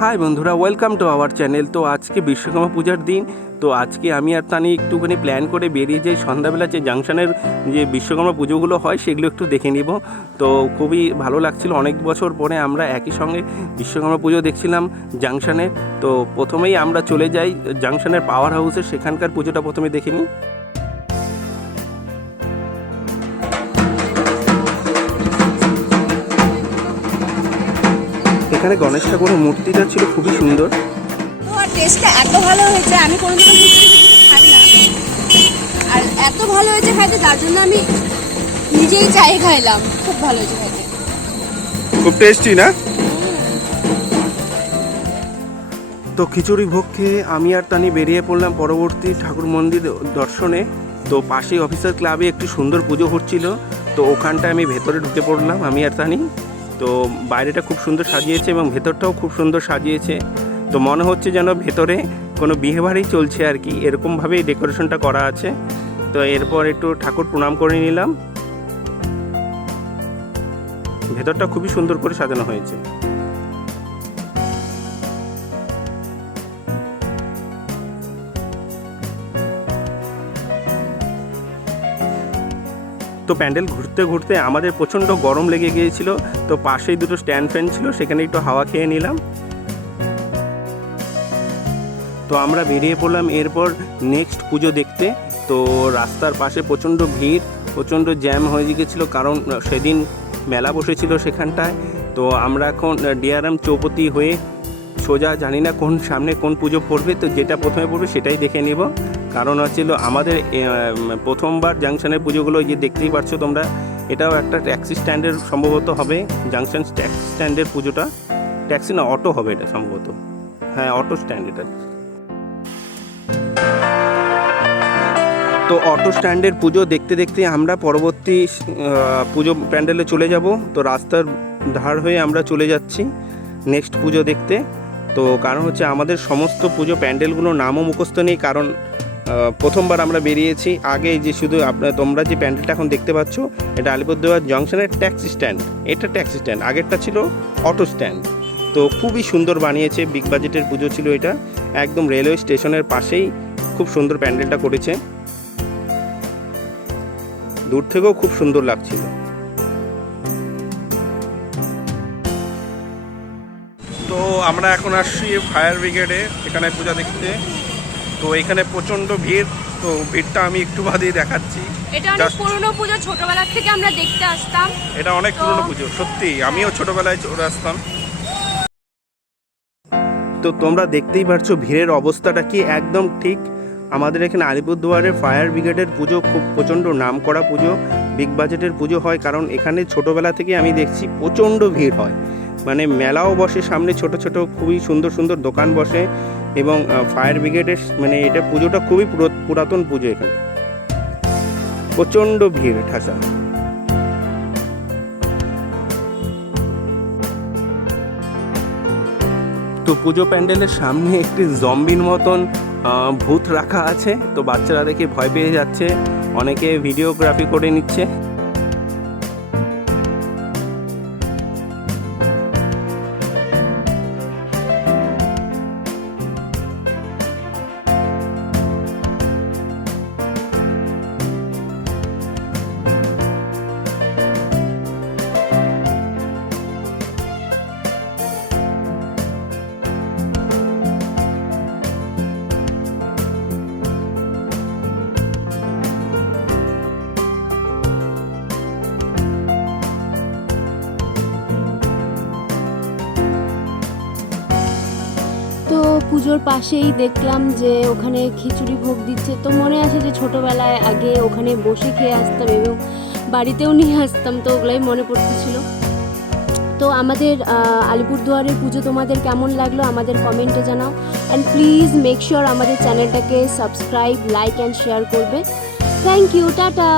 High বন্ধুরা, welcome to our channel. তো আজকে বিশ্বকর্মা পূজার দিন। তো আজকে আমি আর তানি একটুখানি প্ল্যান করে বেরিয়ে যাই, সন্ধ্যাবেলা যে জাংশনের যে বিশ্বকর্মা পুজোগুলো হয় সেগুলো একটু দেখে নিব। তো খুবই ভালো লাগছিল, অনেক বছর পরে আমরা একই সঙ্গে বিশ্বকর্মা পুজো দেখছিলাম জাংশনে। তো প্রথমেই আমরা চলে যাই জাংশনের পাওয়ার হাউসে, সেখানকার পুজোটা প্রথমে দেখে নিই। এখানে গণেশ ঠাকুরের মূর্তিটা ছিল খুবই সুন্দর। আর টেস্টটা এত ভালো হয়েছে, আমি কোনোদিন খাই না, আর এত ভালো হয়েছে খাইতে, তার জন্য আমি নিজেই চাই খাইলাম। খুব ভালো হয়েছে খাইতে, খুব টেস্টি না? তো খিচুড়ি ভোগ খেয়ে আমি আর তানি বেরিয়ে পড়লাম পরবর্তী ঠাকুর মন্দির দর্শনে। তো পাশেই অফিসার ক্লাবে একটি সুন্দর পুজো হচ্ছিল, তো ওখানটায় আমি ভেতরে ঢুকে পড়লাম আমি আর তানি। তো বাইরেটা খুব সুন্দর সাজিয়েছে এবং ভেতরটাও খুব সুন্দর সাজিয়েছে। তো মনে হচ্ছে যেন ভেতরে কোনো বিয়েবাড়ি চলছে আর কি, এরকমভাবেই ডেকোরেশনটা করা আছে। তো এরপর একটু ঠাকুর প্রণাম করে নিলাম। ভেতরটা খুবই সুন্দর করে সাজানো হয়েছে। তো প্যান্ডেল ঘুরতে ঘুরতে আমাদের প্রচণ্ড গরম লেগে গিয়েছিল। তো পাশেই দুটো স্ট্যান্ড ফ্যান ছিল, সেখানে একটু হাওয়া খেয়ে নিলাম। তো আমরা বেরিয়ে পড়লাম এরপর নেক্সট পুজো দেখতে। তো রাস্তার পাশে প্রচণ্ড ভিড়, প্রচণ্ড জ্যাম হয়ে গিয়েছিলো, কারণ সেদিন মেলা বসেছিল সেখানটায়। তো আমরা এখন ডিআরএম চৌপতি হয়ে সোজা, জানি না কোন সামনে কোন পুজো পড়বে, তো যেটা প্রথমে পড়বে সেটাই দেখে নেব। কারণ হচ্ছিল আমাদের প্রথমবার জাংশনের পুজোগুলো যে দেখতেই পাচ্ছো তোমরা, এটাও একটা ট্যাক্সি স্ট্যান্ডের সম্ভবত হবে। জাংশন ট্যাক্সি স্ট্যান্ডের পুজোটা, ট্যাক্সি না অটো হবে এটা সম্ভবত, হ্যাঁ অটো স্ট্যান্ড এটা। তো অটো স্ট্যান্ডের পুজো দেখতে দেখতে আমরা পরবর্তী পুজো প্যান্ডেলে চলে যাব। তো রাস্তার ধার হয়ে আমরা চলে যাচ্ছি নেক্সট পুজো দেখতে। তো কারণ হচ্ছে আমাদের সমস্ত পুজো প্যান্ডেলগুলোর নামও মুখস্থ নেই, কারণ প্রথমবার আমরা বেরিয়েছি। আগে যে শুধু তোমরা যে প্যান্ডেলটা এখন দেখতে পাচ্ছ, এটা আলিপুরদুয়ার জংশনের ট্যাক্সি স্ট্যান্ড, এটা ট্যাক্সি স্ট্যান্ড, আগেরটা ছিল অটো স্ট্যান্ড। তো খুবই সুন্দর বানিয়েছে, বিগ বাজেটের পুজো ছিল এটা, একদম রেলওয়ে স্টেশনের পাশেই খুব সুন্দর প্যান্ডেলটা করেছে, দূর থেকেও খুব সুন্দর লাগছিল। তো আমরা এখন আসছি ফায়ার ব্রিগেডে, এখানে পূজা দেখতে। তো এখানে প্রচন্ড ভিড়, তো ভিড়টা আমি একটু বাদেই দেখাচ্ছি। এটা অনেক পুরনো পুজো, ছোটবেলা থেকে আমরা দেখতে আসতাম। এটা অনেক পুরনো পুজো, সত্যি আমিও ছোটবেলায় চলে আসতাম। তো তোমরা দেখতেই পারছো ভিড়ের অবস্থাটা কি, একদম ঠিক আমাদের এখানে আলিপুরদুয়ারের ফায়ার ব্রিগেডের পুজো খুব প্রচণ্ড নাম করা পুজো, বিগ বাজেটের পুজো হয়। কারণ এখানে ছোটোবেলা থেকে আমি দেখছি প্রচণ্ড ভিড় হয়, মানে মেলাও বসে সামনে, ছোট ছোট খুবই সুন্দর সুন্দর দোকান বসে। এবং ফায়ার ব্রিগেডের মানে এটা পুজোটা খুবই পুরাতন পুজো, এখানে প্রচণ্ড ভিড় ঠাসা। তো পুজো প্যান্ডেলের সামনে একটি জম্বির মতন ভূত রাখা আছে। তো বাচ্চারা দেখে ভয় পেয়ে যাচ্ছে, অনেকে ভিডিওগ্রাফি করে নিচ্ছে। তো পুজোর পাশেই দেখলাম যে ওখানে খিচুড়ি ভোগ দিচ্ছে। তো মনে আছে যে ছোটোবেলায় আগে ওখানে বসে খেয়ে আসতাম এবং বাড়িতেও নিয়ে আসতাম, তো ওগুলাই মনে পড়তেছিল। তো আমাদের আলিপুরদুয়ারের পুজো তোমাদের কেমন লাগলো আমাদের কমেন্টে জানাও। অ্যান্ড প্লিজ মেক শিওর আমাদের চ্যানেলটাকে সাবস্ক্রাইব, লাইক অ্যান্ড শেয়ার করবে। Thank you, tata.